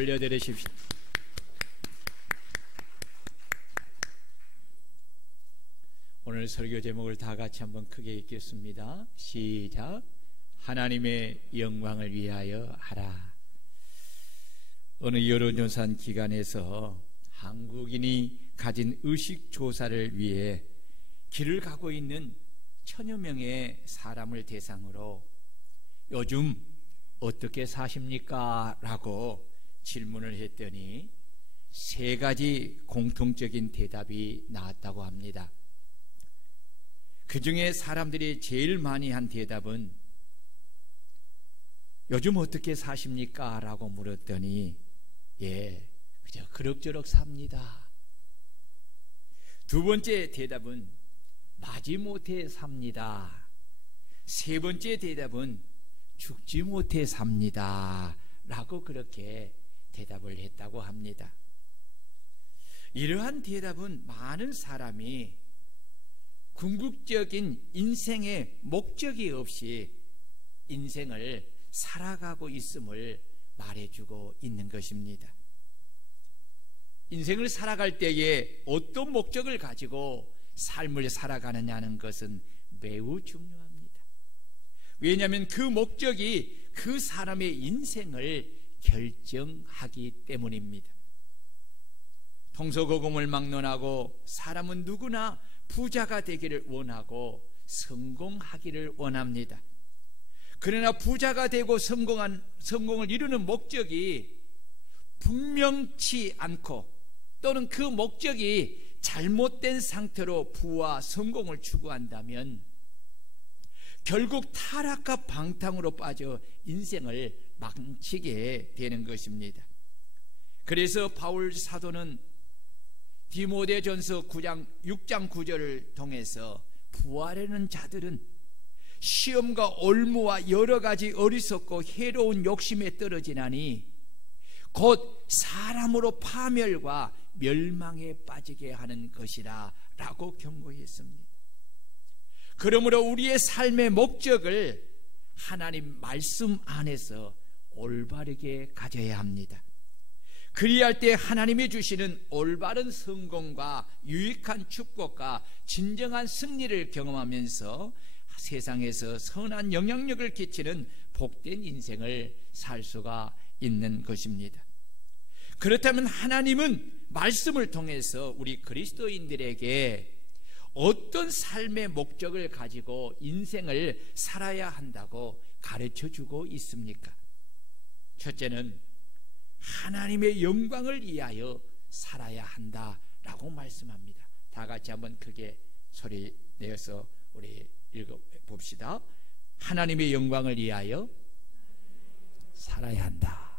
올려드리십시오. 오늘 설교 제목을 다 같이 한번 크게 읽겠습니다. 시작. 하나님의 영광을 위하여 하라. 어느 여론조사 기관에서 한국인이 가진 의식 조사를 위해 길을 가고 있는 천여 명의 사람을 대상으로 요즘 어떻게 사십니까? 라고 질문을 했더니 세 가지 공통적인 대답이 나왔다고 합니다. 그 중에 사람들이 제일 많이 한 대답은 요즘 어떻게 사십니까? 라고 물었더니 그저 그럭저럭 삽니다. 두 번째 대답은 마지못해 삽니다. 세 번째 대답은 죽지 못해 삽니다. 라고 그렇게 대답을 했다고 합니다. 이러한 대답은 많은 사람이 궁극적인 인생의 목적이 없이 인생을 살아가고 있음을 말해주고 있는 것입니다. 인생을 살아갈 때에 어떤 목적을 가지고 삶을 살아가느냐는 것은 매우 중요합니다. 왜냐하면 그 목적이 그 사람의 인생을 결정하기 때문입니다. 통소고금을 막론하고 사람은 누구나 부자가 되기를 원하고 성공하기를 원합니다. 그러나 부자가 되고 성공을 이루는 목적이 분명치 않고 또는 그 목적이 잘못된 상태로 부와 성공을 추구한다면 결국 타락과 방탕으로 빠져 인생을 망치게 되는 것입니다. 그래서 바울 사도는 디모데전서 6장 9절을 통해서 부하려는 자들은 시험과 올무와 여러 가지 어리석고 해로운 욕심에 떨어지나니 곧 사람으로 파멸과 멸망에 빠지게 하는 것이라 라고 경고했습니다. 그러므로 우리의 삶의 목적을 하나님 말씀 안에서 올바르게 가져야 합니다. 그리할 때 하나님이 주시는 올바른 성공과 유익한 축복과 진정한 승리를 경험하면서 세상에서 선한 영향력을 끼치는 복된 인생을 살 수가 있는 것입니다. 그렇다면 하나님은 말씀을 통해서 우리 그리스도인들에게 어떤 삶의 목적을 가지고 인생을 살아야 한다고 가르쳐주고 있습니까? 첫째는 하나님의 영광을 위하여 살아야 한다라고 말씀합니다. 다 같이 한번 크게 소리 내어서 우리 읽어봅시다. 하나님의 영광을 위하여 살아야 한다.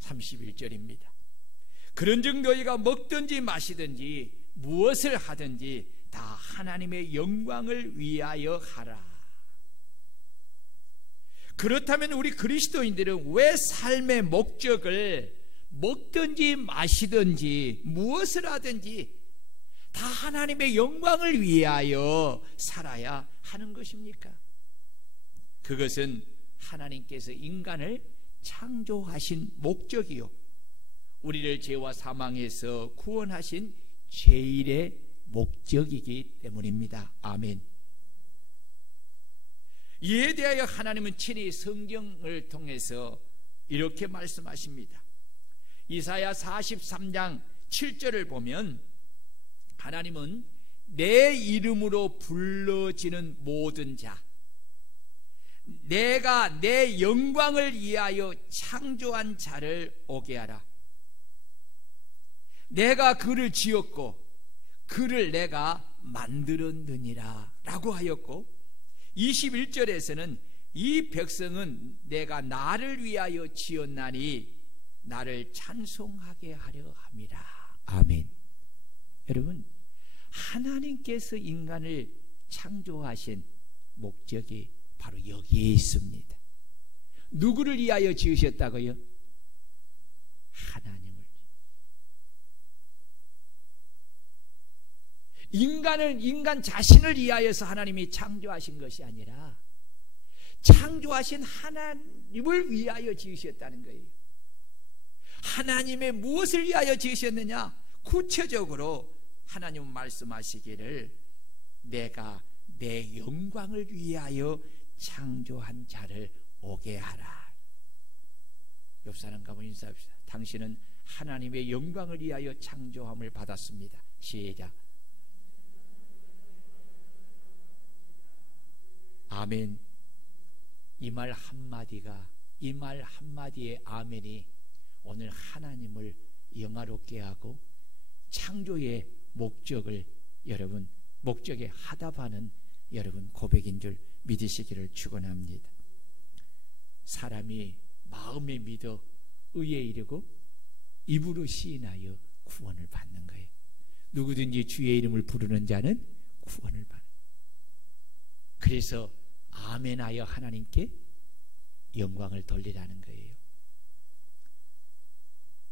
31절입니다. 그런즉 너희가 먹든지 마시든지 무엇을 하든지 다 하나님의 영광을 위하여 하라. 그렇다면 우리 그리스도인들은 왜 삶의 목적을 먹든지 마시든지 무엇을 하든지 다 하나님의 영광을 위하여 살아야 하는 것입니까? 그것은 하나님께서 인간을 창조하신 목적이요 우리를 죄와 사망에서 구원하신 제일의 목적이기 때문입니다. 아멘. 이에 대하여 하나님은 친히 성경을 통해서 이렇게 말씀하십니다. 이사야 43장 7절을 보면 하나님은 내 이름으로 불러지는 모든 자, 내가 내 영광을 위하여 창조한 자를 오게 하라. 내가 그를 지었고 그를 내가 만들었느니라 라고 하였고 21절에서는 이 백성은 내가 나를 위하여 지었나니 나를 찬송하게 하려 함이라. 아멘. 여러분, 하나님께서 인간을 창조하신 목적이 바로 여기에 있습니다. 누구를 위하여 지으셨다고요? 하나님을. 인간 자신을 위하여서 하나님이 창조하신 것이 아니라 창조하신 하나님을 위하여 지으셨다는 거예요. 하나님의 무엇을 위하여 지으셨느냐? 구체적으로 하나님은 말씀하시기를 내가 내 영광을 위하여 창조한 자를 오게 하라. 옆 사람과 한번 인사합시다. 당신은 하나님의 영광을 위하여 창조함을 받았습니다. 시작. 아멘. 이 말 한마디의 아멘이 오늘 하나님을 영화롭게 하고 창조의 목적을 여러분 목적에 하답하는 여러분 고백인 줄 믿으시기를 축원합니다. 사람이 마음에 믿어 의에 이르고 입으로 시인하여 구원을 받는 거예요. 누구든지 주의 이름을 부르는 자는 구원을 받는. 그래서 아멘하여 하나님께 영광을 돌리라는 거예요.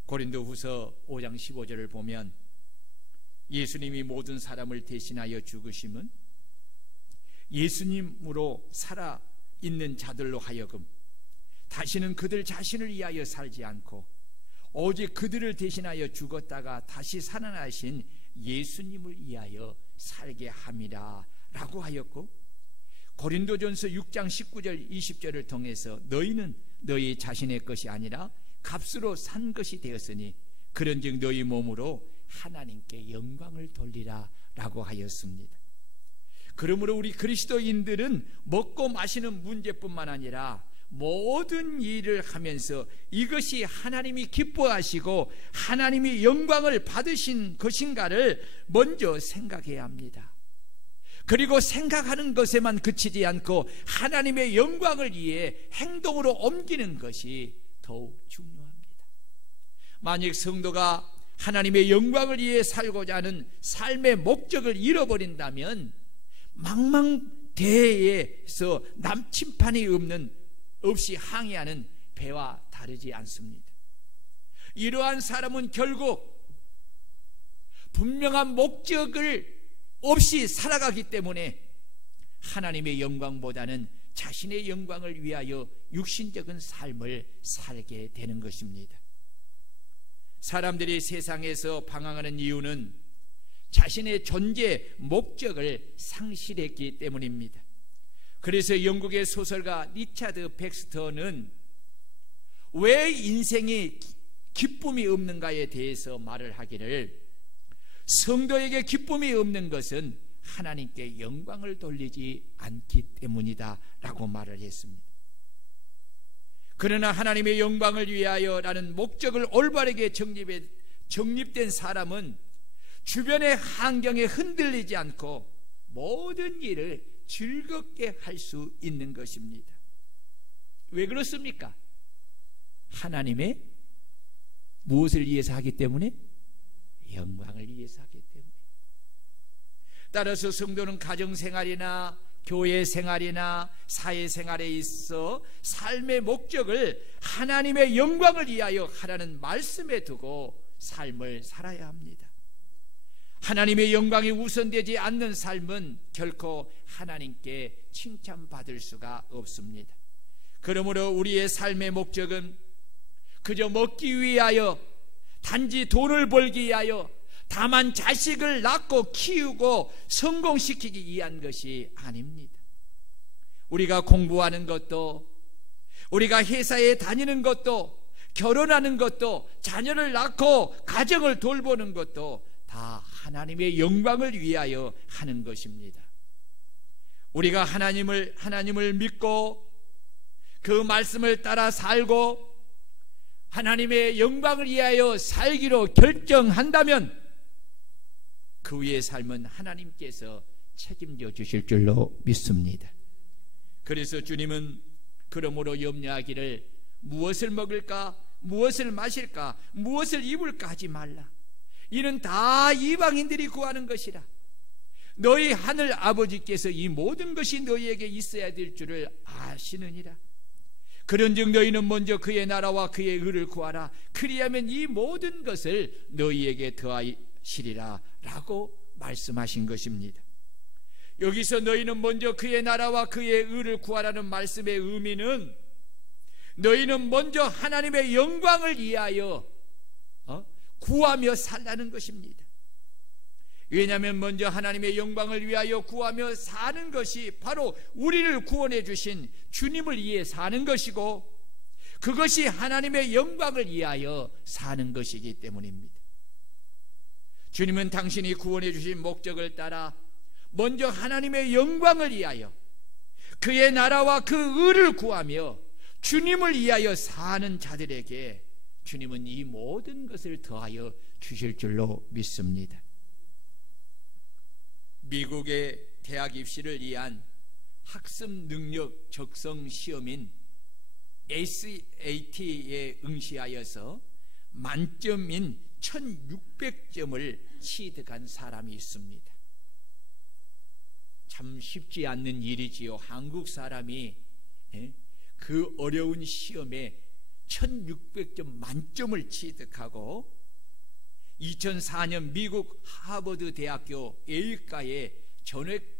고린도후서 5장 15절을 보면 예수님이 모든 사람을 대신하여 죽으심은 예수님으로 살아있는 자들로 하여금 다시는 그들 자신을 위하여 살지 않고 오직 그들을 대신하여 죽었다가 다시 살아나신 예수님을 위하여 살게 함이라 라고 하였고, 고린도전서 6장 19절 20절을 통해서 너희는 너희 자신의 것이 아니라 값으로 산 것이 되었으니 그런즉 너희 몸으로 하나님께 영광을 돌리라 라고 하였습니다. 그러므로 우리 그리스도인들은 먹고 마시는 문제뿐만 아니라 모든 일을 하면서 이것이 하나님이 기뻐하시고 하나님이 영광을 받으신 것인가를 먼저 생각해야 합니다. 그리고 생각하는 것에만 그치지 않고 하나님의 영광을 위해 행동으로 옮기는 것이 더욱 중요합니다. 만약 성도가 하나님의 영광을 위해 살고자 하는 삶의 목적을 잃어버린다면 망망대해에서 남침판이 없이 항해하는 배와 다르지 않습니다. 이러한 사람은 결국 분명한 목적을 없이 살아가기 때문에 하나님의 영광보다는 자신의 영광을 위하여 육신적인 삶을 살게 되는 것입니다. 사람들이 세상에서 방황하는 이유는 자신의 존재 목적을 상실했기 때문입니다. 그래서 영국의 소설가 리차드 백스터는 왜 인생에 기쁨이 없는가에 대해서 말을 하기를, 성도에게 기쁨이 없는 것은 하나님께 영광을 돌리지 않기 때문이다 라고 말을 했습니다. 그러나 하나님의 영광을 위하여라는 목적을 올바르게 정립된 사람은 주변의 환경에 흔들리지 않고 모든 일을 즐겁게 할 수 있는 것입니다. 왜 그렇습니까? 하나님의 무엇을 위해서 하기 때문에? 영광을 위해서 하기 때문에. 따라서 성도는 가정생활이나 교회생활이나 사회생활에 있어 삶의 목적을 하나님의 영광을 위하여 하라는 말씀에 두고 삶을 살아야 합니다. 하나님의 영광이 우선되지 않는 삶은 결코 하나님께 칭찬받을 수가 없습니다. 그러므로 우리의 삶의 목적은 그저 먹기 위하여, 단지 돈을 벌기 위하여, 다만 자식을 낳고 키우고 성공시키기 위한 것이 아닙니다. 우리가 공부하는 것도, 우리가 회사에 다니는 것도, 결혼하는 것도, 자녀를 낳고 가정을 돌보는 것도 다 하나님의 영광을 위하여 하는 것입니다. 우리가 하나님을 믿고 그 말씀을 따라 살고 하나님의 영광을 위하여 살기로 결정한다면 그 위의 삶은 하나님께서 책임져 주실 줄로 믿습니다. 그래서 주님은 그러므로 염려하기를 무엇을 먹을까, 무엇을 마실까, 무엇을 입을까 하지 말라. 이는 다 이방인들이 구하는 것이라. 너희 하늘 아버지께서 이 모든 것이 너희에게 있어야 될 줄을 아시느니라. 그런즉 너희는 먼저 그의 나라와 그의 의를 구하라. 그리하면 이 모든 것을 너희에게 더하시리라 라고 말씀하신 것입니다. 여기서 너희는 먼저 그의 나라와 그의 의를 구하라는 말씀의 의미는 너희는 먼저 하나님의 영광을 위하여 구하며 살라는 것입니다. 왜냐하면 먼저 하나님의 영광을 위하여 구하며 사는 것이 바로 우리를 구원해 주신 주님을 위해 사는 것이고, 그것이 하나님의 영광을 위하여 사는 것이기 때문입니다. 주님은 당신이 구원해 주신 목적을 따라 먼저 하나님의 영광을 위하여 그의 나라와 그 의를 구하며 주님을 위하여 사는 자들에게 주님은 이 모든 것을 더하여 주실 줄로 믿습니다. 미국의 대학 입시를 위한 학습 능력 적성 시험인 SAT에 응시하여서 만점인 1600점을 취득한 사람이 있습니다. 참 쉽지 않는 일이지요. 한국 사람이 그 어려운 시험에 1600점 만점을 취득하고 2004년 미국 하버드 대학교 예일과에 전액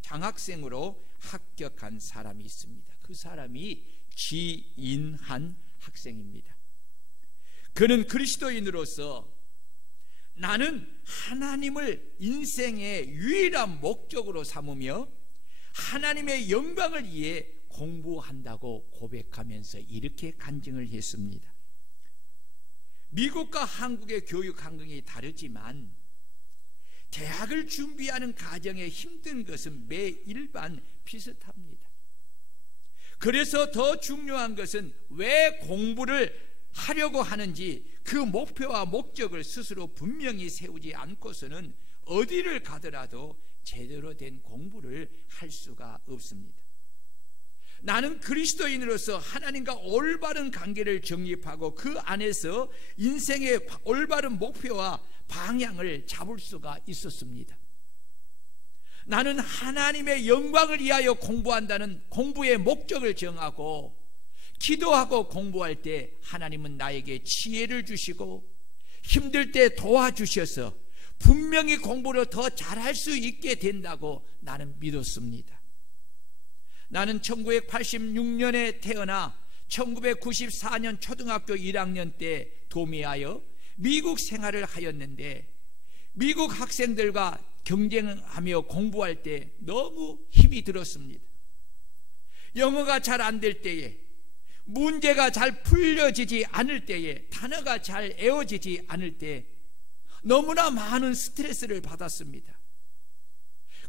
장학생으로 합격한 사람이 있습니다. 그 사람이 지인한 학생입니다. 그는 그리스도인으로서 나는 하나님을 인생의 유일한 목적으로 삼으며 하나님의 영광을 위해 공부한다고 고백하면서 이렇게 간증을 했습니다. 미국과 한국의 교육 환경이 다르지만 대학을 준비하는 과정에 힘든 것은 매일반 비슷합니다. 그래서 더 중요한 것은 왜 공부를 하려고 하는지 그 목표와 목적을 스스로 분명히 세우지 않고서는 어디를 가더라도 제대로 된 공부를 할 수가 없습니다. 나는 그리스도인으로서 하나님과 올바른 관계를 정립하고 그 안에서 인생의 올바른 목표와 방향을 잡을 수가 있었습니다. 나는 하나님의 영광을 위하여 공부한다는 공부의 목적을 정하고 기도하고 공부할 때 하나님은 나에게 지혜를 주시고 힘들 때 도와주셔서 분명히 공부를 더 잘할 수 있게 된다고 나는 믿었습니다. 나는 1986년에 태어나 1994년 초등학교 1학년 때 도미하여 미국 생활을 하였는데 미국 학생들과 경쟁하며 공부할 때 너무 힘이 들었습니다. 영어가 잘 안 될 때에, 문제가 잘 풀려지지 않을 때에, 단어가 잘 외워지지 않을 때 너무나 많은 스트레스를 받았습니다.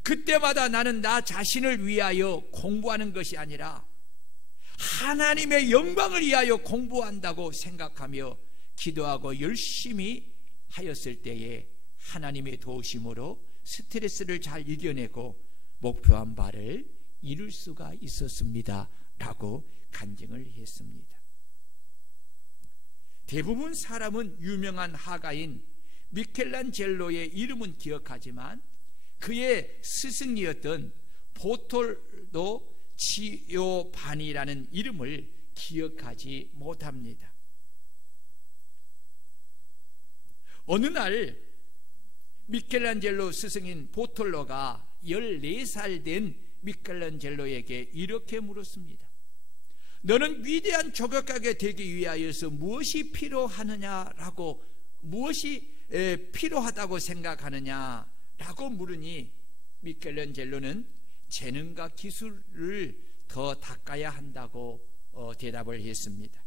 그때마다 나는 나 자신을 위하여 공부하는 것이 아니라 하나님의 영광을 위하여 공부한다고 생각하며 기도하고 열심히 하였을 때에 하나님의 도우심으로 스트레스를 잘 이겨내고 목표한 바를 이룰 수가 있었습니다 라고 간증을 했습니다. 대부분 사람은 유명한 화가인 미켈란젤로의 이름은 기억하지만 그의 스승이었던 보톨도 지오바니라는 이름을 기억하지 못합니다. 어느 날 미켈란젤로 스승인 보톨로가 14살 된 미켈란젤로에게 이렇게 물었습니다. 너는 위대한 조각가가 되기 위하여서 무엇이 필요하느냐라고, 무엇이 필요하다고 생각하느냐 라고 물으니 미켈란젤로는 재능과 기술을 더 닦아야 한다고 대답을 했습니다.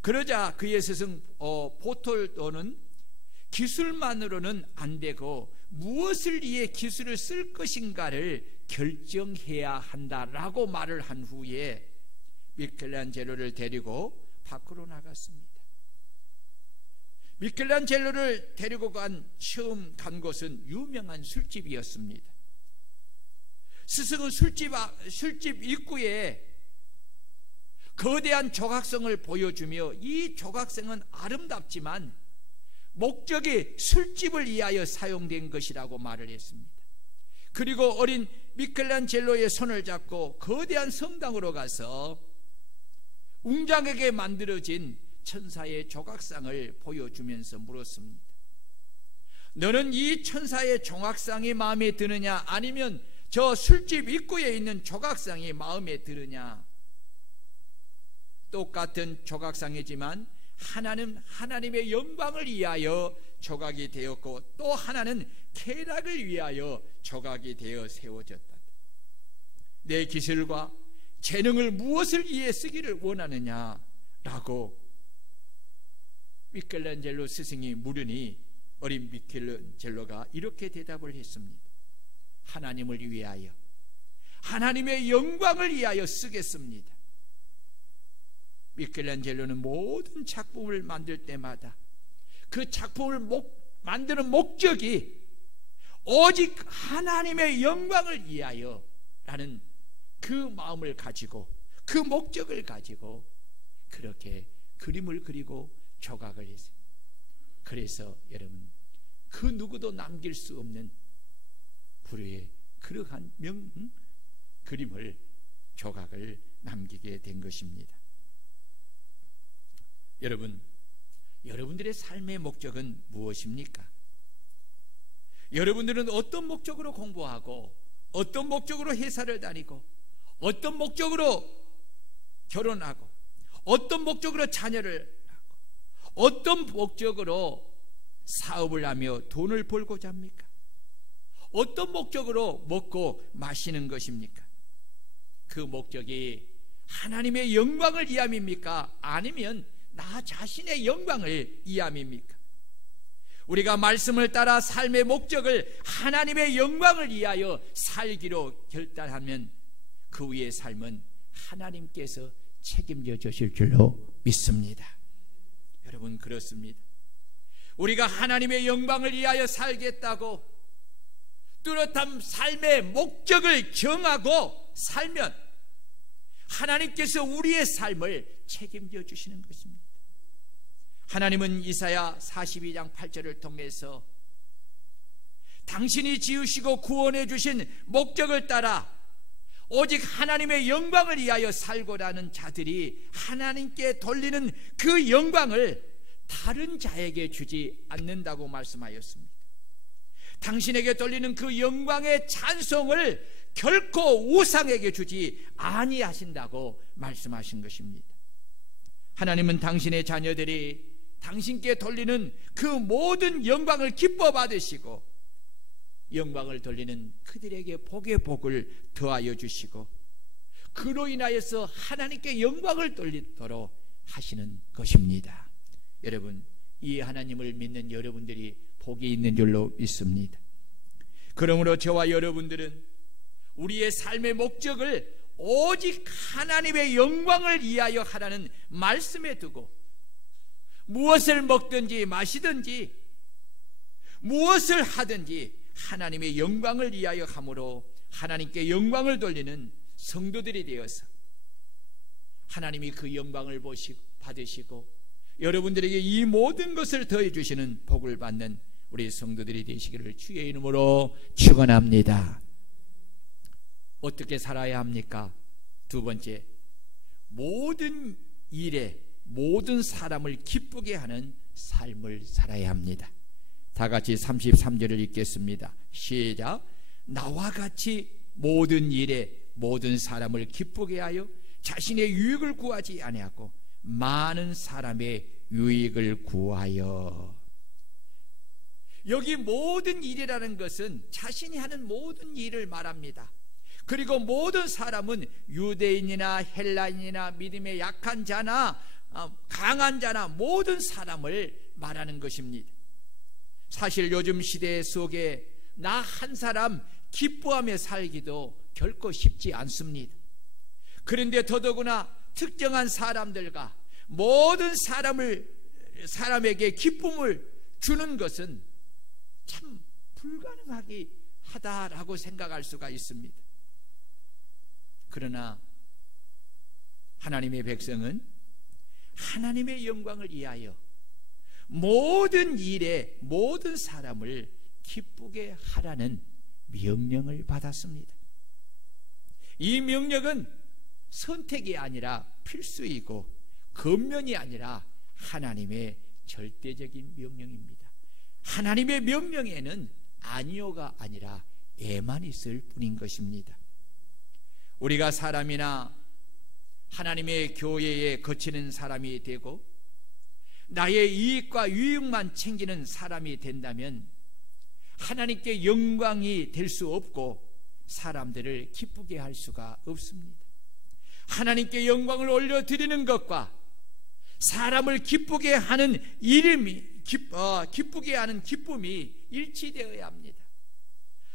그러자 그의 스승 보톨도는 기술만으로는 안 되고 무엇을 위해 기술을 쓸 것인가를 결정해야 한다라고 말을 한 후에 미켈란젤로를 데리고 밖으로 나갔습니다. 미켈란젤로를 데리고 처음 간 곳은 유명한 술집이었습니다. 스승은 술집 입구에 거대한 조각성을 보여주며 이 조각성은 아름답지만 목적이 술집을 위하여 사용된 것이라고 말을 했습니다. 그리고 어린 미켈란젤로의 손을 잡고 거대한 성당으로 가서 웅장하게 만들어진 천사의 조각상을 보여주면서 물었습니다. 너는 이 천사의 조각상이 마음에 드느냐, 아니면 저 술집 입구에 있는 조각상이 마음에 드느냐? 똑같은 조각상이지만 하나는 하나님의 영광을 위하여 조각이 되었고 또 하나는 쾌락을 위하여 조각이 되어 세워졌다. 내 기술과 재능을 무엇을 위해 쓰기를 원하느냐라고 미켈란젤로 스승이 물으니 어린 미켈란젤로가 이렇게 대답을 했습니다. 하나님을 위하여, 하나님의 영광을 위하여 쓰겠습니다. 미켈란젤로는 모든 작품을 만들 때마다 그 작품을 만드는 목적이 오직 하나님의 영광을 위하여 라는 그 마음을 가지고, 그 목적을 가지고 그렇게 그림을 그리고 조각을 했어요. 그래서 여러분, 그 누구도 남길 수 없는 불후의 그러한 그림을, 조각을 남기게 된 것입니다. 여러분, 여러분들의 삶의 목적은 무엇입니까? 여러분들은 어떤 목적으로 공부하고, 어떤 목적으로 회사를 다니고, 어떤 목적으로 결혼하고, 어떤 목적으로 자녀를 낳고, 어떤 목적으로 사업을 하며 돈을 벌고자 합니까? 어떤 목적으로 먹고 마시는 것입니까? 그 목적이 하나님의 영광을 위함입니까? 아니면 나 자신의 영광을 위함입니까? 우리가 말씀을 따라 삶의 목적을 하나님의 영광을 위하여 살기로 결단하면 그 위의 삶은 하나님께서 책임져 주실 줄로 믿습니다. 여러분, 그렇습니다. 우리가 하나님의 영광을 위하여 살겠다고 뚜렷한 삶의 목적을 정하고 살면 하나님께서 우리의 삶을 책임져 주시는 것입니다. 하나님은 이사야 42장 8절을 통해서 당신이 지으시고 구원해 주신 목적을 따라 오직 하나님의 영광을 위하여 살고자 하는 자들이 하나님께 돌리는 그 영광을 다른 자에게 주지 않는다고 말씀하였습니다. 당신에게 돌리는 그 영광의 찬송을 결코 우상에게 주지 아니하신다고 말씀하신 것입니다. 하나님은 당신의 자녀들이 당신께 돌리는 그 모든 영광을 기뻐 받으시고 영광을 돌리는 그들에게 복의 복을 더하여 주시고 그로 인하여서 하나님께 영광을 돌리도록 하시는 것입니다. 여러분, 이 하나님을 믿는 여러분들이 복이 있는 줄로 믿습니다. 그러므로 저와 여러분들은 우리의 삶의 목적을 오직 하나님의 영광을 위하여 하라는 말씀에 두고 무엇을 먹든지 마시든지 무엇을 하든지 하나님의 영광을 위하여 함으로 하나님께 영광을 돌리는 성도들이 되어서 하나님이 그 영광을 받으시고 여러분들에게 이 모든 것을 더해 주시는 복을 받는 우리 성도들이 되시기를 주의 이름으로 축원합니다. 어떻게 살아야 합니까? 두 번째, 모든 일에 모든 사람을 기쁘게 하는 삶을 살아야 합니다. 다 같이 33절을 읽겠습니다. 시작. 나와 같이 모든 일에 모든 사람을 기쁘게 하여 자신의 유익을 구하지 아니하고 많은 사람의 유익을 구하여. 여기 모든 일이라는 것은 자신이 하는 모든 일을 말합니다. 그리고 모든 사람은 유대인이나 헬라인이나 믿음의 약한 자나 강한 자나 모든 사람을 말하는 것입니다. 사실 요즘 시대 속에 나 한 사람 기뻐하며 살기도 결코 쉽지 않습니다. 그런데 더더구나 특정한 사람들과 모든 사람에게 기쁨을 주는 것은 참 불가능하기 하다라고 생각할 수가 있습니다. 그러나 하나님의 백성은 하나님의 영광을 위하여 모든 일에 모든 사람을 기쁘게 하라는 명령을 받았습니다. 이 명령은 선택이 아니라 필수이고 권면이 아니라 하나님의 절대적인 명령입니다. 하나님의 명령에는 아니오가 아니라 에만 있을 뿐인 것입니다. 우리가 사람이나 하나님의 교회에 거치는 사람이 되고 나의 이익과 유익만 챙기는 사람이 된다면 하나님께 영광이 될 수 없고 사람들을 기쁘게 할 수가 없습니다. 하나님께 영광을 올려드리는 것과 사람을 기쁘게 하는 기쁘게 하는 기쁨이 일치되어야 합니다.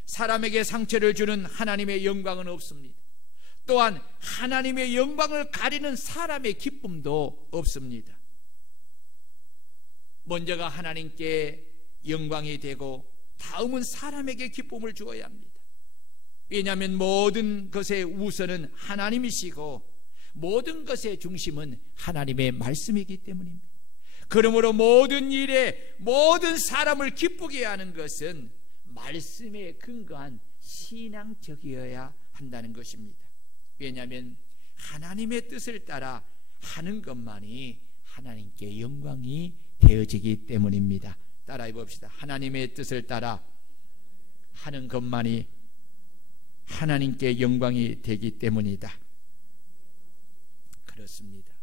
사람에게 상처를 주는 하나님의 영광은 없습니다. 또한 하나님의 영광을 가리는 사람의 기쁨도 없습니다. 먼저가 하나님께 영광이 되고 다음은 사람에게 기쁨을 주어야 합니다. 왜냐하면 모든 것의 우선은 하나님이시고 모든 것의 중심은 하나님의 말씀이기 때문입니다. 그러므로 모든 일에 모든 사람을 기쁘게 하는 것은 말씀에 근거한 신앙적이어야 한다는 것입니다. 왜냐하면 하나님의 뜻을 따라 하는 것만이 하나님께 영광이 되어지기 때문입니다. 따라해 봅시다. 하나님의 뜻을 따라 하는 것만이 하나님께 영광이 되기 때문이다. 그렇습니다.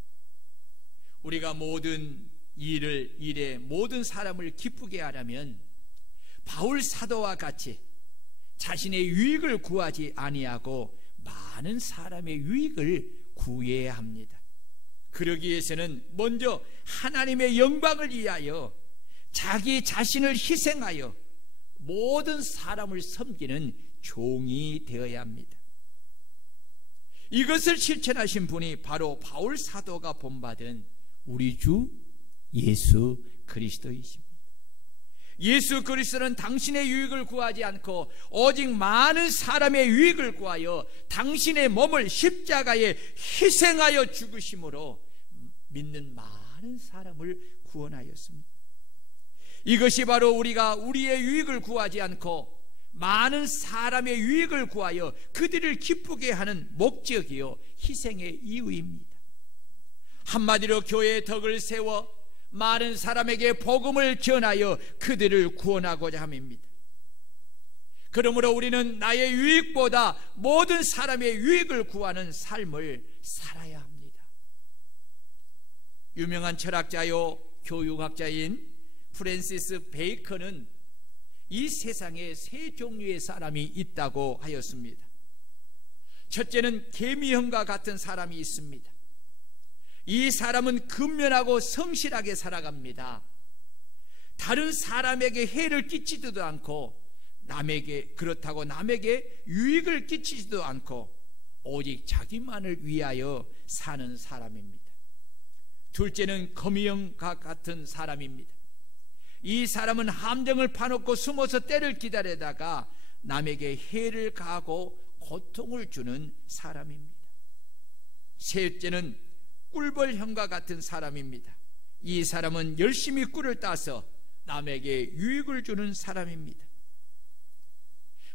우리가 모든 일에 모든 사람을 기쁘게 하려면 바울 사도와 같이 자신의 유익을 구하지 아니하고 많은 사람의 유익을 구해야 합니다. 그러기 위해서는 먼저 하나님의 영광을 위하여 자기 자신을 희생하여 모든 사람을 섬기는 종이 되어야 합니다. 이것을 실천하신 분이 바로 바울 사도가 본받은 우리 주 예수 그리스도이십니다. 예수 그리스도는 당신의 유익을 구하지 않고 오직 많은 사람의 유익을 구하여 당신의 몸을 십자가에 희생하여 죽으심으로 믿는 많은 사람을 구원하였습니다. 이것이 바로 우리가 우리의 유익을 구하지 않고 많은 사람의 유익을 구하여 그들을 기쁘게 하는 목적이요 희생의 이유입니다. 한마디로 교회의 덕을 세워 많은 사람에게 복음을 전하여 그들을 구원하고자 함입니다. 그러므로 우리는 나의 유익보다 모든 사람의 유익을 구하는 삶을 살아야 합니다. 유명한 철학자요 교육학자인 프랜시스 베이컨은 이 세상에 세 종류의 사람이 있다고 하였습니다. 첫째는 개미형과 같은 사람이 있습니다. 이 사람은 근면하고 성실하게 살아갑니다. 다른 사람에게 해를 끼치지도 않고 그렇다고 남에게 유익을 끼치지도 않고 오직 자기만을 위하여 사는 사람입니다. 둘째는 거미형과 같은 사람입니다. 이 사람은 함정을 파놓고 숨어서 때를 기다리다가 남에게 해를 가하고 고통을 주는 사람입니다. 셋째는 꿀벌형과 같은 사람입니다. 이 사람은 열심히 꿀을 따서 남에게 유익을 주는 사람입니다.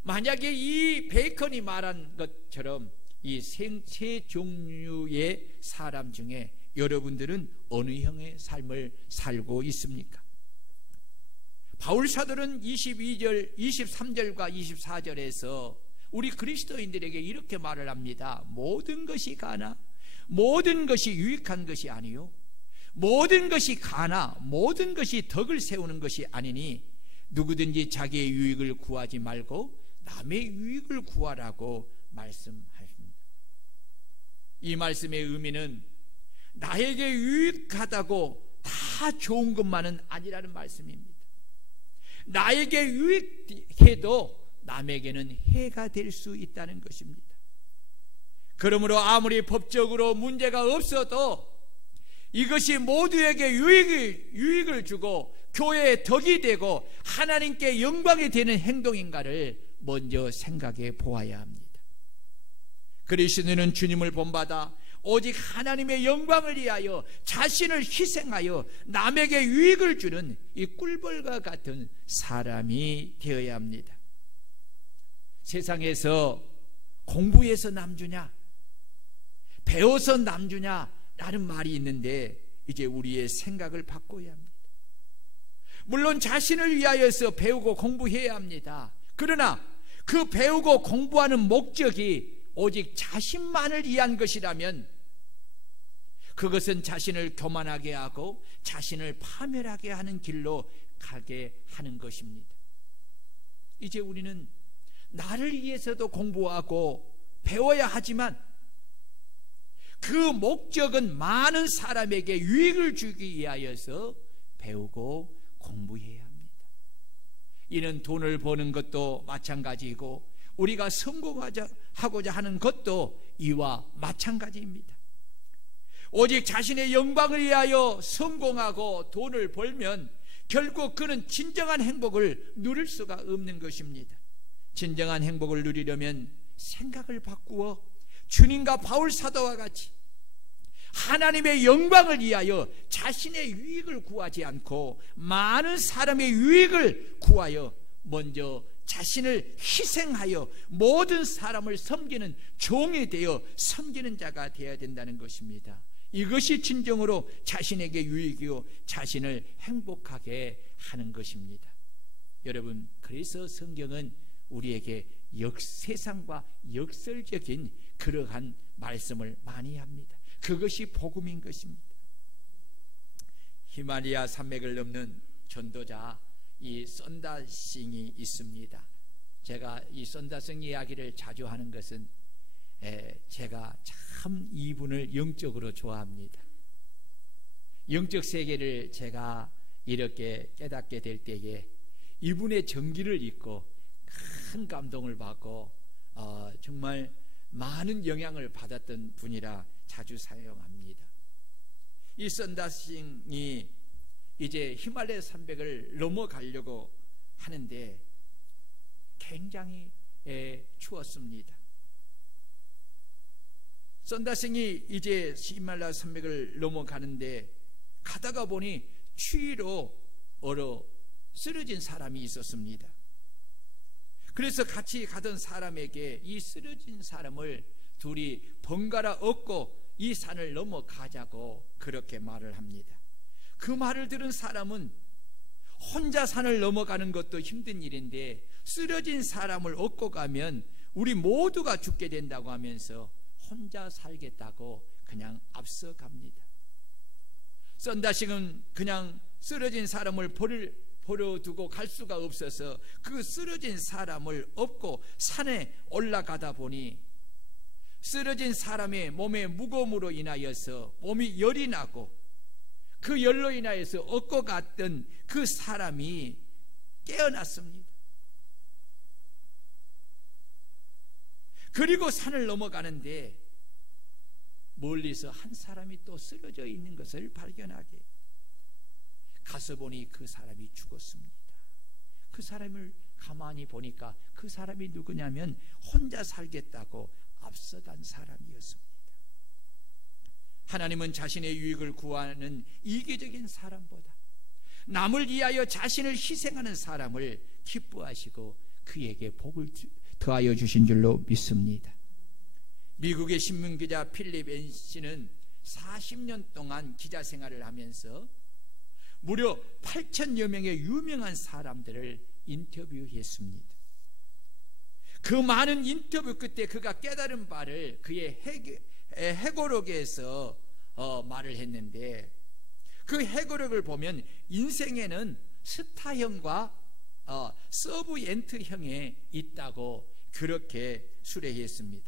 만약에 이 베이컨이 말한 것처럼 이 세 종류의 사람 중에 여러분들은 어느 형의 삶을 살고 있습니까? 바울 사도는 22절, 23절과 24절에서 우리 그리스도인들에게 이렇게 말을 합니다. 모든 것이 가나 모든 것이 유익한 것이 아니요 모든 것이 가나 모든 것이 덕을 세우는 것이 아니니 누구든지 자기의 유익을 구하지 말고 남의 유익을 구하라고 말씀하십니다. 이 말씀의 의미는 나에게 유익하다고 다 좋은 것만은 아니라는 말씀입니다. 나에게 유익해도 남에게는 해가 될 수 있다는 것입니다. 그러므로 아무리 법적으로 문제가 없어도 이것이 모두에게 유익을 주고 교회의 덕이 되고 하나님께 영광이 되는 행동인가를 먼저 생각해 보아야 합니다. 그리스도는 주님을 본받아 오직 하나님의 영광을 위하여 자신을 희생하여 남에게 유익을 주는 이 꿀벌과 같은 사람이 되어야 합니다. 세상에서 공부해서 남주냐 배워서 남주냐 라는 말이 있는데 이제 우리의 생각을 바꿔야 합니다. 물론 자신을 위하여서 배우고 공부해야 합니다. 그러나 그 배우고 공부하는 목적이 오직 자신만을 위한 것이라면 그것은 자신을 교만하게 하고 자신을 파멸하게 하는 길로 가게 하는 것입니다. 이제 우리는 나를 위해서도 공부하고 배워야 하지만 그 목적은 많은 사람에게 유익을 주기 위하여서 배우고 공부해야 합니다. 이는 돈을 버는 것도 마찬가지이고 우리가 성공하고자 하는 것도 이와 마찬가지입니다. 오직 자신의 영광을 위하여 성공하고 돈을 벌면 결국 그는 진정한 행복을 누릴 수가 없는 것입니다. 진정한 행복을 누리려면 생각을 바꾸어 주님과 바울 사도와 같이 하나님의 영광을 위하여 자신의 유익을 구하지 않고 많은 사람의 유익을 구하여 먼저 자신을 희생하여 모든 사람을 섬기는 종이 되어 섬기는 자가 되어야 된다는 것입니다. 이것이 진정으로 자신에게 유익이요 자신을 행복하게 하는 것입니다. 여러분, 그래서 성경은 우리에게 세상과 역설적인 그러한 말씀을 많이 합니다. 그것이 복음인 것입니다. 히말라야 산맥을 넘는 전도자 이 선다싱이 있습니다. 제가 이 선다싱 이야기를 자주 하는 것은 제가 참 이분을 영적으로 좋아합니다. 영적 세계를 제가 이렇게 깨닫게 될 때에 이분의 전기를 읽고 큰 감동을 받고 정말 많은 영향을 받았던 분이라 자주 사용합니다. 이 선다싱이 이제 히말라야 산맥을 넘어가려고 하는데 굉장히 추웠습니다. 선다싱이 이제 히말라야 산맥을 넘어가는데 가다가 보니 추위로 얼어 쓰러진 사람이 있었습니다. 그래서 같이 가던 사람에게 이 쓰러진 사람을 둘이 번갈아 업고 이 산을 넘어가자고 그렇게 말을 합니다. 그 말을 들은 사람은 혼자 산을 넘어가는 것도 힘든 일인데 쓰러진 사람을 업고 가면 우리 모두가 죽게 된다고 하면서 혼자 살겠다고 그냥 앞서갑니다. 선다싱은 그냥 쓰러진 사람을 버려두고 갈 수가 없어서 그 쓰러진 사람을 업고 산에 올라가다 보니 쓰러진 사람의 몸의 무거움으로 인하여서 몸이 열이 나고 그 열로 인하여서 업고 갔던 그 사람이 깨어났습니다. 그리고 산을 넘어가는데 멀리서 한 사람이 또 쓰러져 있는 것을 발견하게 가서 보니 그 사람이 죽었습니다. 그 사람을 가만히 보니까 그 사람이 누구냐면 혼자 살겠다고 앞서간 사람이었습니다. 하나님은 자신의 유익을 구하는 이기적인 사람보다 남을 위하여 자신을 희생하는 사람을 기뻐하시고 그에게 복을 더하여 주신 줄로 믿습니다. 미국의 신문기자 필립 앤씨는 40년 동안 기자 생활을 하면서 무려 8,000여 명의 유명한 사람들을 인터뷰했습니다. 그 많은 인터뷰 끝에 그가 깨달은 바를 그의 해고록에서 말을 했는데 그 해고록을 보면 인생에는 스타형과 서브엔트형에 있다고 그렇게 수레했습니다.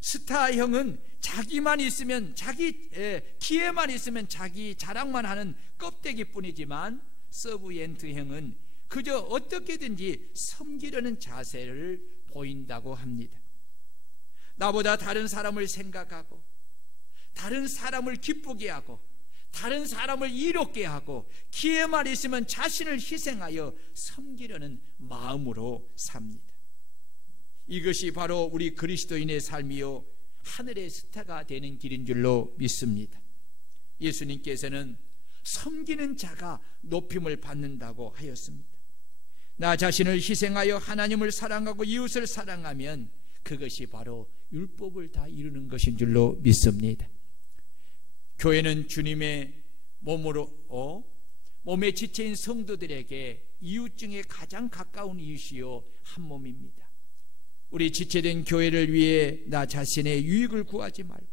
스타형은 자기만 있으면 자기 기회만 있으면 자기 자랑만 하는 껍데기뿐이지만 서브엔트형은 그저 어떻게든지 섬기려는 자세를 보인다고 합니다. 나보다 다른 사람을 생각하고 다른 사람을 기쁘게 하고 다른 사람을 이롭게 하고 기회만 있으면 자신을 희생하여 섬기려는 마음으로 삽니다. 이것이 바로 우리 그리스도인의 삶이요 하늘의 스타가 되는 길인 줄로 믿습니다. 예수님께서는 섬기는 자가 높임을 받는다고 하였습니다. 나 자신을 희생하여 하나님을 사랑하고 이웃을 사랑하면 그것이 바로 율법을 다 이루는 것인 줄로 믿습니다. 교회는 주님의 몸에 지체인 성도들에게 이웃 중에 가장 가까운 이웃이요 한 몸입니다. 우리 지체된 교회를 위해 나 자신의 유익을 구하지 말고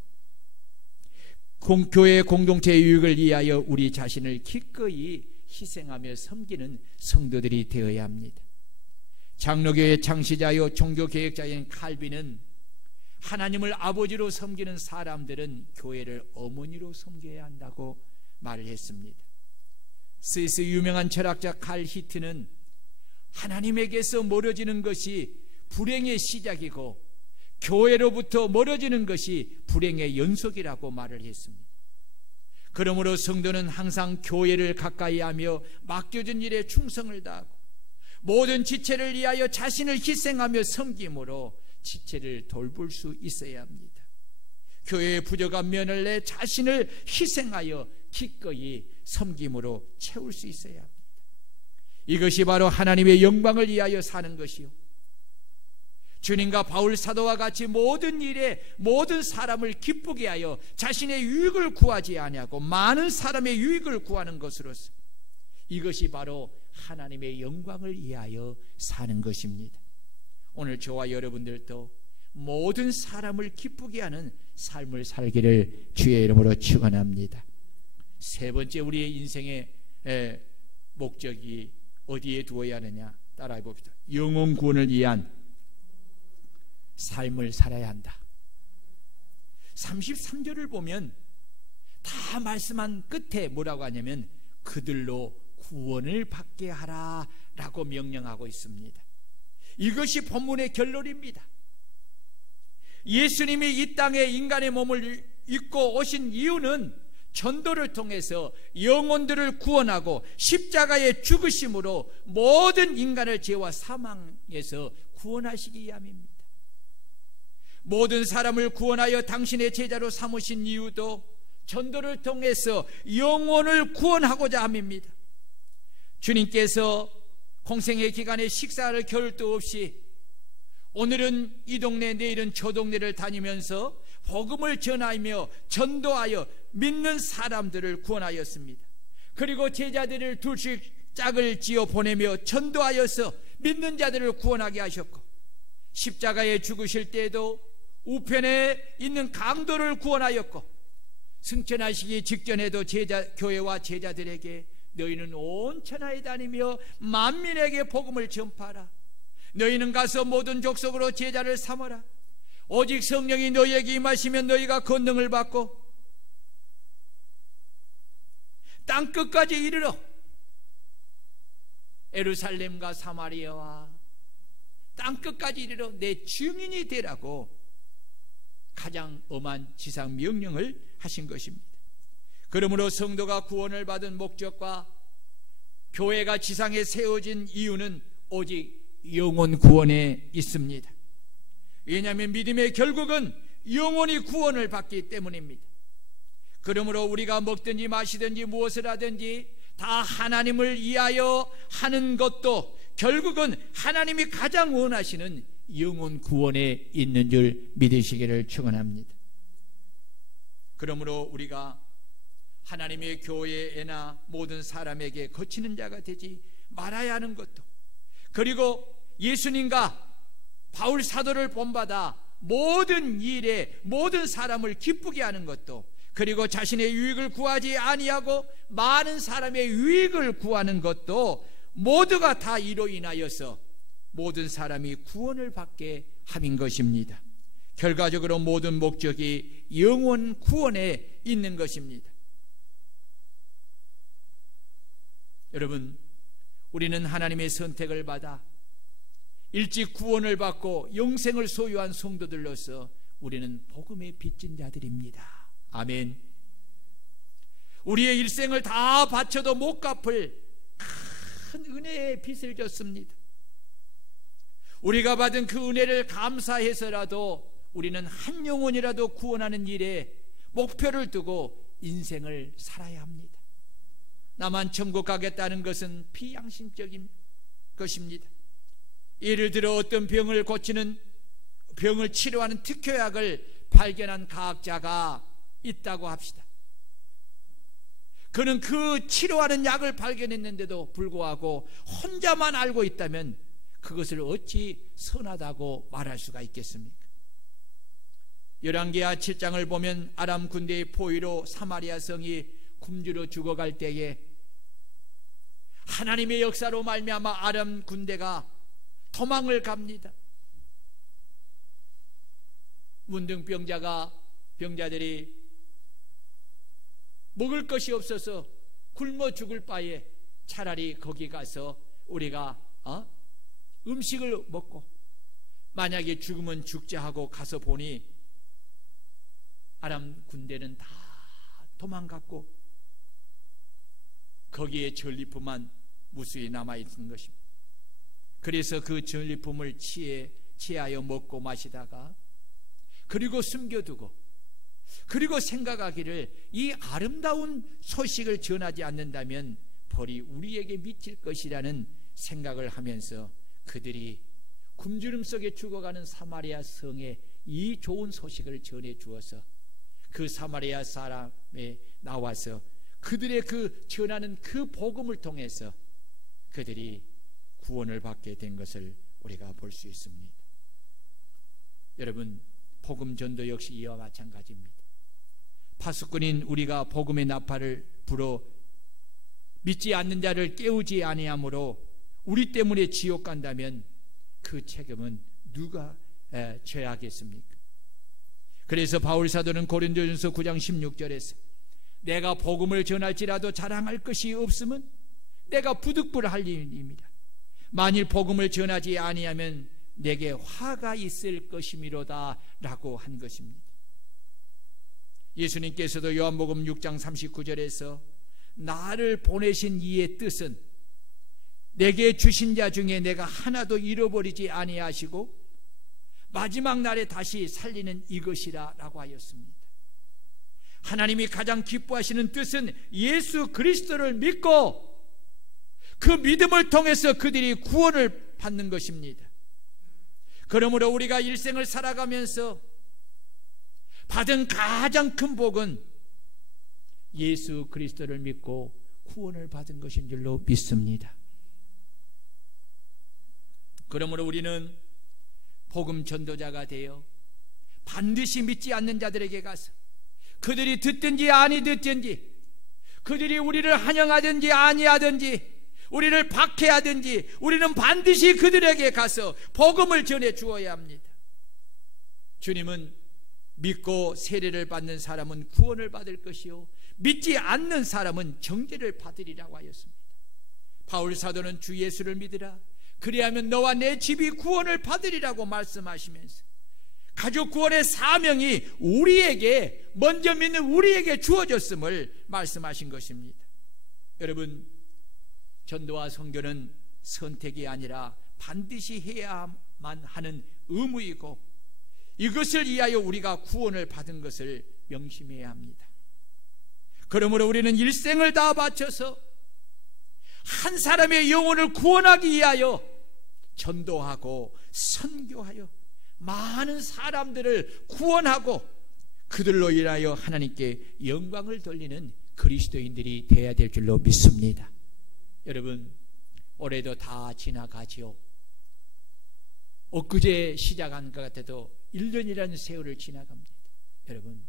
교회 공동체의 유익을 위하여 우리 자신을 기꺼이 희생하며 섬기는 성도들이 되어야 합니다. 장로교의 창시자요 종교개혁자인 칼빈은 하나님을 아버지로 섬기는 사람들은 교회를 어머니로 섬겨야 한다고 말을 했습니다. 스위스 유명한 철학자 칼 히트는 하나님에게서 멀어지는 것이 불행의 시작이고 교회로부터 멀어지는 것이 불행의 연속이라고 말을 했습니다. 그러므로 성도는 항상 교회를 가까이 하며 맡겨진 일에 충성을 다하고 모든 지체를 위하여 자신을 희생하며 섬김으로 지체를 돌볼 수 있어야 합니다. 교회의 부족한 면을 내 자신을 희생하여 기꺼이 섬김으로 채울 수 있어야 합니다. 이것이 바로 하나님의 영광을 위하여 사는 것이요, 주님과 바울 사도와 같이 모든 일에 모든 사람을 기쁘게 하여 자신의 유익을 구하지 아니하고 많은 사람의 유익을 구하는 것으로서 이것이 바로 하나님의 영광을 위하여 사는 것입니다. 오늘 저와 여러분들도 모든 사람을 기쁘게 하는 삶을 살기를 주의 이름으로 축원합니다. 세 번째, 우리의 인생의 목적이 어디에 두어야 하느냐, 따라해 봅시다. 영혼 구원을 위한 삶을 살아야 한다. 33절을 보면 다 말씀한 끝에 뭐라고 하냐면 그들로 구원을 받게 하라 라고 명령하고 있습니다. 이것이 본문의 결론입니다. 예수님이 이 땅에 인간의 몸을 입고 오신 이유는 전도를 통해서 영혼들을 구원하고 십자가의 죽으심으로 모든 인간을 죄와 사망에서 구원하시기 위함입니다. 모든 사람을 구원하여 당신의 제자로 삼으신 이유도 전도를 통해서 영혼을 구원하고자 함입니다. 주님께서 공생의 기간에 식사를 겨울도 없이 오늘은 이 동네 내일은 저 동네를 다니면서 복음을 전하며 전도하여 믿는 사람들을 구원하였습니다. 그리고 제자들을 둘씩 짝을 지어 보내며 전도하여서 믿는 자들을 구원하게 하셨고, 십자가에 죽으실 때에도 우편에 있는 강도를 구원하였고, 승천하시기 직전에도 교회와 제자들에게 너희는 온 천하에 다니며 만민에게 복음을 전파하라. 너희는 가서 모든 족속으로 제자를 삼아라. 오직 성령이 너희에게 임하시면 너희가 권능을 받고 땅끝까지 이르러 예루살렘과 사마리아와 땅끝까지 이르러 내 증인이 되라고 가장 엄한 지상 명령을 하신 것입니다. 그러므로 성도가 구원을 받은 목적과 교회가 지상에 세워진 이유는 오직 영혼 구원에 있습니다. 왜냐하면 믿음의 결국은 영혼이 구원을 받기 때문입니다. 그러므로 우리가 먹든지 마시든지 무엇을 하든지 다 하나님을 위하여 하는 것도 결국은 하나님이 가장 원하시는 영혼 구원에 있는 줄 믿으시기를 축원합니다. 그러므로 우리가 하나님의 교회에나 모든 사람에게 거치는 자가 되지 말아야 하는 것도, 그리고 예수님과 바울 사도를 본받아 모든 일에 모든 사람을 기쁘게 하는 것도, 그리고 자신의 유익을 구하지 아니하고 많은 사람의 유익을 구하는 것도 모두가 다 이로 인하여서 모든 사람이 구원을 받게 함인 것입니다. 결과적으로 모든 목적이 영혼 구원에 있는 것입니다. 여러분, 우리는 하나님의 선택을 받아 일찍 구원을 받고 영생을 소유한 성도들로서 우리는 복음에 빚진 자들입니다. 아멘. 우리의 일생을 다 바쳐도 못 갚을 큰 은혜의 빚을 졌습니다. 우리가 받은 그 은혜를 감사해서라도 우리는 한 영혼이라도 구원하는 일에 목표를 두고 인생을 살아야 합니다. 나만 천국 가겠다는 것은 비양심적인 것입니다. 예를 들어 어떤 병을 치료하는 특효약을 발견한 과학자가 있다고 합시다. 그는 그 치료하는 약을 발견했는데도 불구하고 혼자만 알고 있다면 그것을 어찌 선하다고 말할 수가 있겠습니까? 열왕기하 7장을 보면 아람 군대의 포위로 사마리아 성이 굶주려 죽어갈 때에 하나님의 역사로 말미암아 아람 군대가 도망을 갑니다. 병자들이 먹을 것이 없어서 굶어 죽을 바에 차라리 거기 가서 우리가 음식을 먹고 만약에 죽으면 죽자 하고 가서 보니 아람 군대는 다 도망갔고 거기에 전리품만 무수히 남아있는 것입니다. 그래서 그 전리품을 취하여 먹고 마시다가 그리고 숨겨두고 그리고 생각하기를 이 아름다운 소식을 전하지 않는다면 벌이 우리에게 미칠 것이라는 생각을 하면서 그들이 굶주림 속에 죽어가는 사마리아 성에 이 좋은 소식을 전해 주어서 그 사마리아 사람에 나와서 그들의 그 전하는 그 복음을 통해서 그들이 구원을 받게 된 것을 우리가 볼 수 있습니다. 여러분, 복음 전도 역시 이와 마찬가지입니다. 파수꾼인 우리가 복음의 나팔을 불어 믿지 않는 자를 깨우지 아니하므로 우리 때문에 지옥 간다면 그 책임은 누가 져야 하겠습니까? 그래서 바울 사도는 고린도전서 9장 16절에서 내가 복음을 전할지라도 자랑할 것이 없으면 내가 부득불할 일입니다. 만일 복음을 전하지 아니하면 내게 화가 있을 것이미로다 라고 한 것입니다. 예수님께서도 요한복음 6장 39절에서 나를 보내신 이의 뜻은 내게 주신 자 중에 내가 하나도 잃어버리지 아니하시고 마지막 날에 다시 살리는 이것이라 라고 하였습니다. 하나님이 가장 기뻐하시는 뜻은 예수 그리스도를 믿고 그 믿음을 통해서 그들이 구원을 받는 것입니다. 그러므로 우리가 일생을 살아가면서 받은 가장 큰 복은 예수 그리스도를 믿고 구원을 받은 것인 줄로 믿습니다. 그러므로 우리는 복음 전도자가 되어 반드시 믿지 않는 자들에게 가서 그들이 듣든지 아니 듣든지 그들이 우리를 환영하든지 아니하든지 우리를 박해하든지 우리는 반드시 그들에게 가서 복음을 전해 주어야 합니다. 주님은 믿고 세례를 받는 사람은 구원을 받을 것이요 믿지 않는 사람은 정죄를 받으리라고 하였습니다. 바울 사도는 주 예수를 믿으라 그리하면 너와 내 집이 구원을 받으리라고 말씀하시면서 가족 구원의 사명이 우리에게 먼저 믿는 우리에게 주어졌음을 말씀하신 것입니다. 여러분, 전도와 선교는 선택이 아니라 반드시 해야만 하는 의무이고 이것을 위하여 우리가 구원을 받은 것을 명심해야 합니다. 그러므로 우리는 일생을 다 바쳐서 한 사람의 영혼을 구원하기 위하여 전도하고 선교하여 많은 사람들을 구원하고 그들로 인하여 하나님께 영광을 돌리는 그리스도인들이 되어야 될 줄로 믿습니다. 여러분, 올해도 다 지나가지요. 엊그제 시작한 것 같아도 1년이라는 세월을 지나갑니다. 여러분,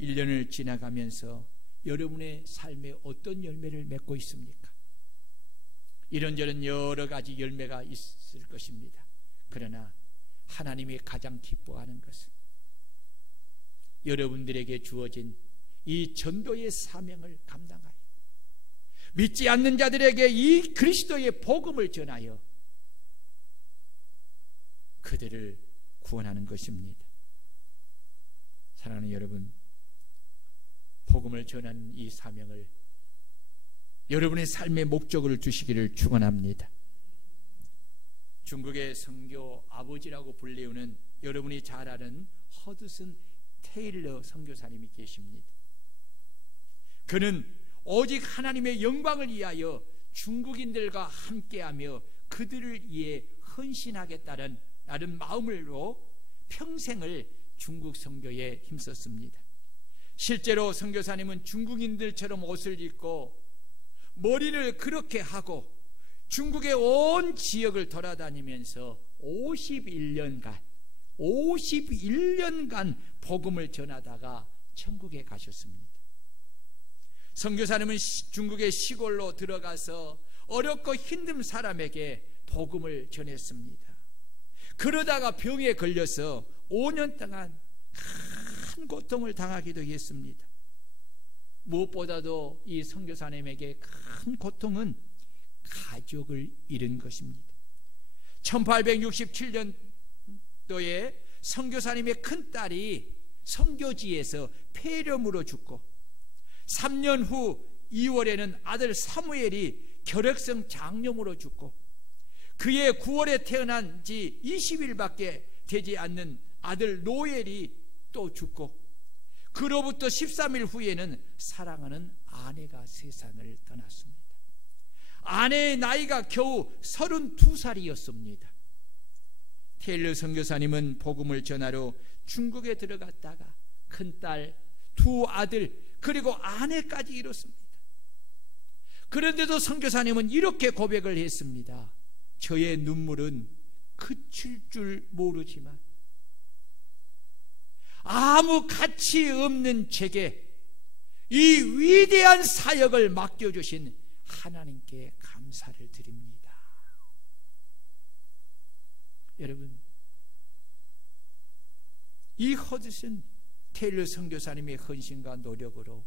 1년을 지나가면서 여러분의 삶에 어떤 열매를 맺고 있습니까? 이런저런 여러 가지 열매가 있을 것입니다. 그러나 하나님이 가장 기뻐하는 것은 여러분들에게 주어진 이 전도의 사명을 감당하여 믿지 않는 자들에게 이 그리스도의 복음을 전하여 그들을 구원하는 것입니다. 사랑하는 여러분, 복음을 전하는 이 사명을 여러분의 삶의 목적을 주시기를 축원합니다. 중국의 선교 아버지라고 불리우는 여러분이 잘 아는 허드슨 테일러 선교사님이 계십니다. 그는 오직 하나님의 영광을 위하여 중국인들과 함께하며 그들을 위해 헌신하겠다는 다른 마음으로 평생을 중국 선교에 힘썼습니다. 실제로 선교사님은 중국인들처럼 옷을 입고 머리를 그렇게 하고 중국의 온 지역을 돌아다니면서 51년간 51년간 복음을 전하다가 천국에 가셨습니다. 선교사님은 중국의 시골로 들어가서 어렵고 힘든 사람에게 복음을 전했습니다. 그러다가 병에 걸려서 5년 동안 큰 고통을 당하기도 했습니다. 무엇보다도 이 선교사님에게 큰 고통은 가족을 잃은 것입니다. 1867년도에 선교사님의 큰딸이 선교지에서 폐렴으로 죽고 3년 후 2월에는 아들 사무엘이 결핵성 장염으로 죽고 그해 9월에 태어난 지 20일밖에 되지 않는 아들 노엘이 또 죽고 그로부터 13일 후에는 사랑하는 아내가 세상을 떠났습니다. 아내의 나이가 겨우 32살이었습니다. 테일러 선교사님은 복음을 전하러 중국에 들어갔다가 큰딸, 두 아들 그리고 아내까지 잃었습니다. 그런데도 선교사님은 이렇게 고백을 했습니다. 저의 눈물은 그칠 줄 모르지만 아무 가치 없는 제게 이 위대한 사역을 맡겨주신 하나님께 감사를 드립니다. 여러분, 이 허드슨 테일러 선교사님의 헌신과 노력으로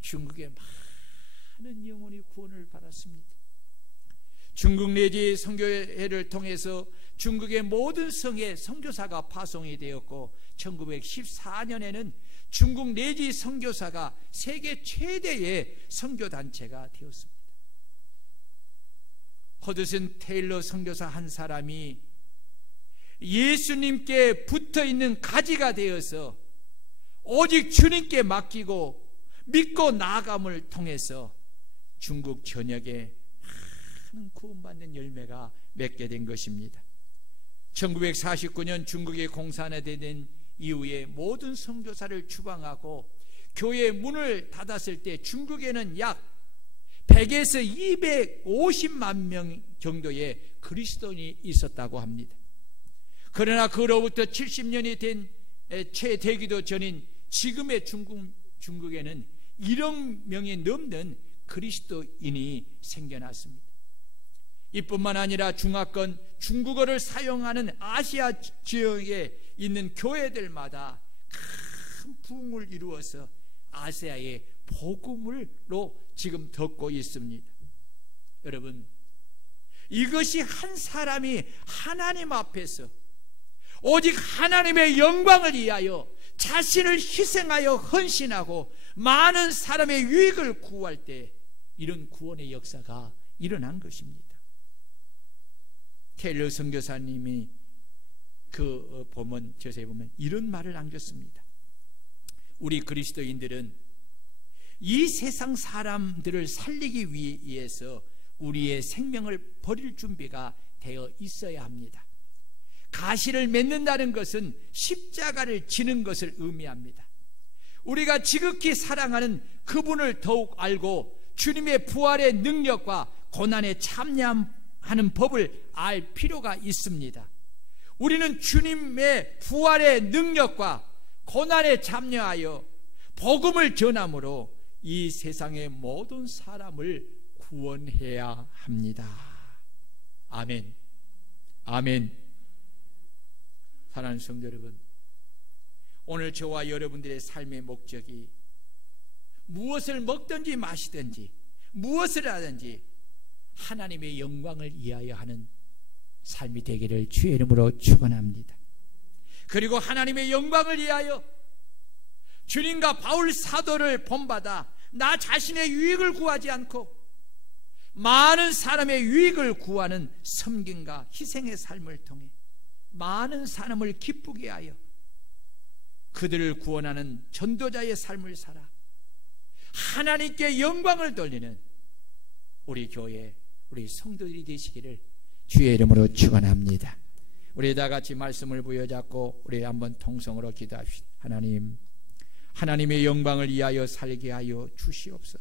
중국의 많은 영혼이 구원을 받았습니다. 중국 내지 선교회를 통해서 중국의 모든 성에 선교사가 파송이 되었고 1914년에는 중국 내지 선교사가 세계 최대의 선교단체가 되었습니다. 허드슨 테일러 선교사 한 사람이 예수님께 붙어있는 가지가 되어서 오직 주님께 맡기고 믿고 나아감을 통해서 중국 전역에 많은 구원받는 열매가 맺게 된 것입니다. 1949년 중국이 공산화된 이후에 모든 선교사를 추방하고 교회 문을 닫았을 때 중국에는 약 100에서 250만 명 정도의 그리스도인이 있었다고 합니다. 그러나 그로부터 70년이 된 채 되기도 전인 지금의 중국에는 1억 명이 넘는 그리스도인이 생겨났습니다. 이뿐만 아니라 중화권 중국어를 사용하는 아시아 지역에 있는 교회들마다 큰 부흥을 이루어서 아시아의 복음으로 지금 덮고 있습니다. 여러분, 이것이 한 사람이 하나님 앞에서 오직 하나님의 영광을 위하여 자신을 희생하여 헌신하고 많은 사람의 유익을 구할 때 이런 구원의 역사가 일어난 것입니다. 테일러 선교사님이 저서에 보면 이런 말을 남겼습니다. 우리 그리스도인들은 이 세상 사람들을 살리기 위해서 우리의 생명을 버릴 준비가 되어 있어야 합니다. 가시를 맺는다는 것은 십자가를 지는 것을 의미합니다. 우리가 지극히 사랑하는 그분을 더욱 알고 주님의 부활의 능력과 고난에 참여하는 법을 알 필요가 있습니다. 우리는 주님의 부활의 능력과 고난에 참여하여 복음을 전함으로 이 세상의 모든 사람을 구원해야 합니다. 아멘. 아멘. 사랑하는 성도 여러분, 오늘 저와 여러분들의 삶의 목적이 무엇을 먹든지 마시든지 무엇을 하든지 하나님의 영광을 위하여 하는 삶이 되기를 주의 이름으로 축원합니다. 그리고 하나님의 영광을 위하여 주님과 바울 사도를 본받아 나 자신의 유익을 구하지 않고 많은 사람의 유익을 구하는 섬김과 희생의 삶을 통해 많은 사람을 기쁘게 하여 그들을 구원하는 전도자의 삶을 살아 하나님께 영광을 돌리는 우리 교회, 우리 성도들이 되시기를 주의 이름으로 축원합니다. 우리 다 같이 말씀을 부여잡고 우리 한번 통성으로 기도합시다. 하나님, 하나님의 영광을 위하여 살게 하여 주시옵소서.